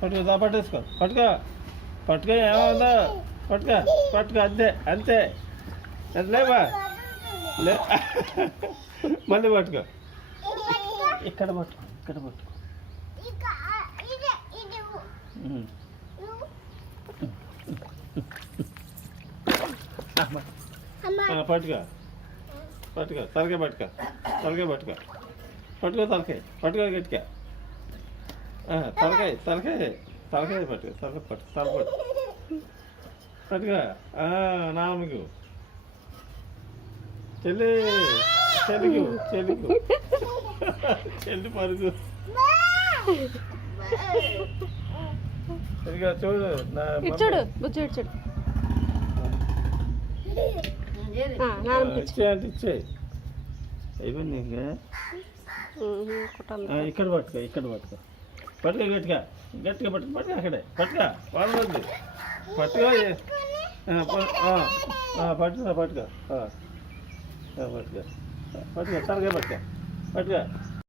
పట్టుకో దా పట్టేసుకో పట్టుకో పట్టుకో ఏమవుందో పట్టుకో పట్టుకో అంతే అంతే లేవా లే మళ్ళీ పట్టుకో ఇక్కడ పట్టుకో ఇక్కడ పట్టుకో పట్టుకో పట్టుకో తలకాయ పట్టుకో తలకాయ పట్టుకో పట్టుకో తలకాయ పట్టుకో గట్టిగా తలకాయ తలకాయ తలకాయ పట్టుకో తలకాయ పట్టు తల పట్టు పట్టుకో నామకు చెల్లి చెల్లికు చెల్లికు చెల్లి పరుగు సరిగా చూడు చూడు బుజ్జు చూడు ఇచ్చే అంటే ఇచ్చే అయిపోయింది ఇంకా ఇక్కడ పట్టుకో ఇక్కడ పట్టుకో పట్టుకో గట్టిగా గట్టిగా పట్టుకో పట్టుకో అక్కడే పట్టుకో వాళ్ళది పట్టుకో పట్టుకో పట్టుకో పట్టుకో పట్టుకో తలకాయ పట్టుకో పట్టుకో